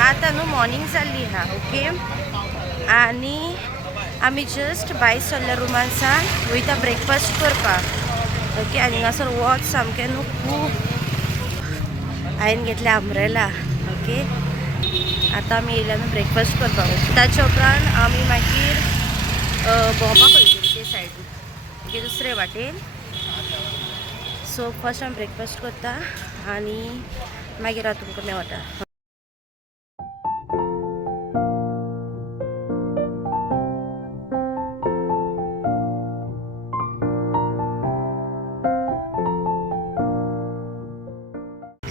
आता न्हू मॉर्निंग जाल्ली हा ओके आनी आमी जस्ट भायर सरल्या रुमानसान वयता ब्रेकफास्ट करपाक ओके आनी हांगासर वच सामकें न्हू खूब हांवें घेतल्या अम्ब्रेला ओके आतां आमी येयल्या न्हू ब्रेकफास्ट करपाक ताच्या उपरांत आमी मागीर भोंवपाक वयतलीं ते सायडीन ओके दुसरे वाटेन सो फर्स्ट आमी ब्रेकफास्ट करता आनी मागीर हांव तुमकां मेळटा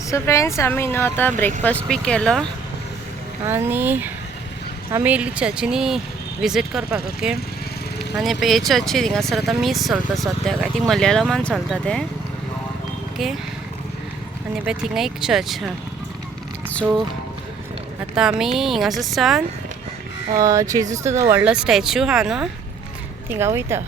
सो फ्रेंड्स आमी न्हू आतां ब्रेकफास्ट बी केलो आनी आमी येयली चर्चीनी विजीट करपाक ओके आनी हे चर्ची हिंगासर आतां मीस चलता सद्याक आय थिंक मलयाळमान चलता तें ओके आनी पळय थिंगा एक चर्च हा सो आतां आमी हिंगासर सान जेजूचो जो व्हडलो स्टॅच्यू हा न्हू थिंगा वयता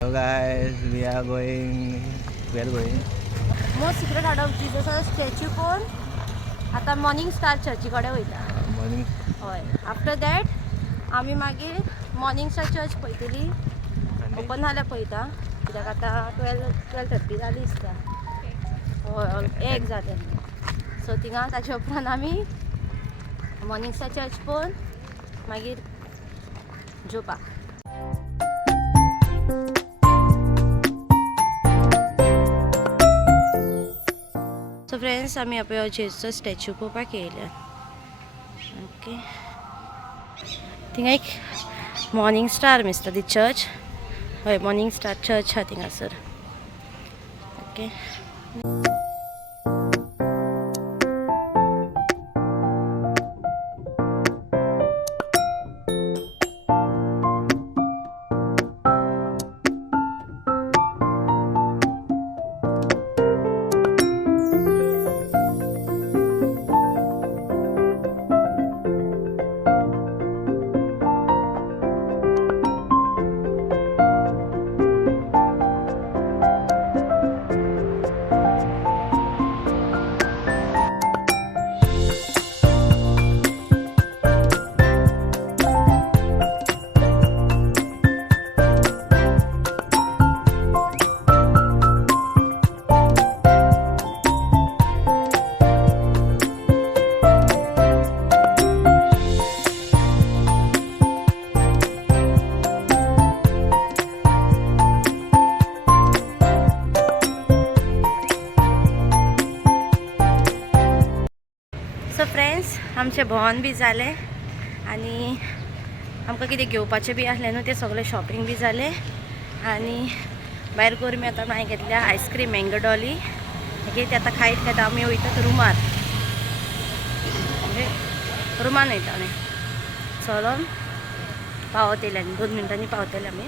So guys, we are going. Most sacred heart of Jesus statue कोण आतां मॉर्निंग स्टार चर्ची कडेन वयता Morning. हय आफ्टर दॅट आमी मागीर मॉर्निंग स्टार चर्च पळयतली ओपन जाल्यार पळयता कित्याक आतां 12:30 जाली दिसता हय एक जालें सो थिंगा ताचे उपरांत आमी मॉर्निंग स्टार चर्च पळोवन मागीर जेवपाक सो फ्रेंड्स आमी आपलो जेजूचो स्टॅच्यू पळोवपाक येयल्या ओके थिंगा एक मॉर्निंग स्टार दिसता ती चर्च हय मॉर्निंग स्टार चर्च हा थिंगासर ओके सो फ्रेंड्स आमचें भोंवण बी जालें आनी आमकां कितें घेवपाचें बी आसलें न्हू तें सगळें शॉपिंग बी जालें आनी भायर गोरमी आतां हांवें घेतल्या आयस्क्रीम मँगो डॉली ओके तें आतां खायत खायत आमी वयतात रुमार म्हणजे रुमान वयता आमी चलोन पावतले आनी 2 मिनटांनी पावतले आमी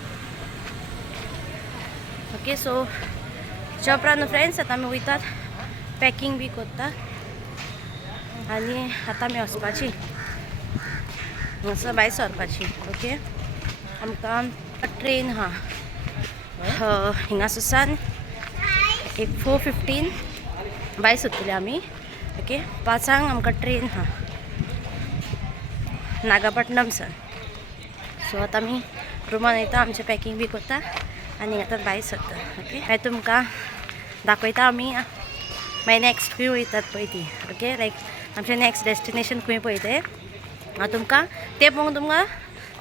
ओके सो उपरांत न्हू फ्रेंड्स आतां आमी वयतात पॅकींग बी करता आनी आतां आमी वचपाची हांगासर भायर सरपाची ओके आमकां ट्रेन हा हिंगासर सान एक 4:15 भायर सरतली आमी ओके 5:00 आमकां ट्रेन हा नागापट्टणम सान सो आतां आमी रुमान येता आमचें पॅकींग बी करता आनी आतां भायर सरता ओके मागीर तुमकां दाखयता आमी मागीर नॅक्स्ट खंय वयतात पळय ती ओके लायक आमचें नॅक्स्ट डेस्टिनेशन खंय पळय तें हांव तुमकां तें पळोवंक तुमकां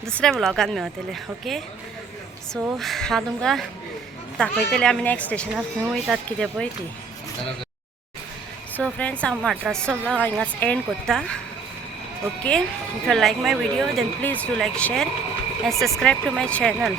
दुसऱ्या व्लॉगान मेळटलें ओके सो हांव तुमकां दाखयतलें आमी नॅक्स्ट स्टेशनार खंय वयतात कितें पळय ती सो फ्रेंड्स हांव मद्रासचो व्लॉग हिंगाच एंड करता okay if you like my video then please do like share and subscribe to my channel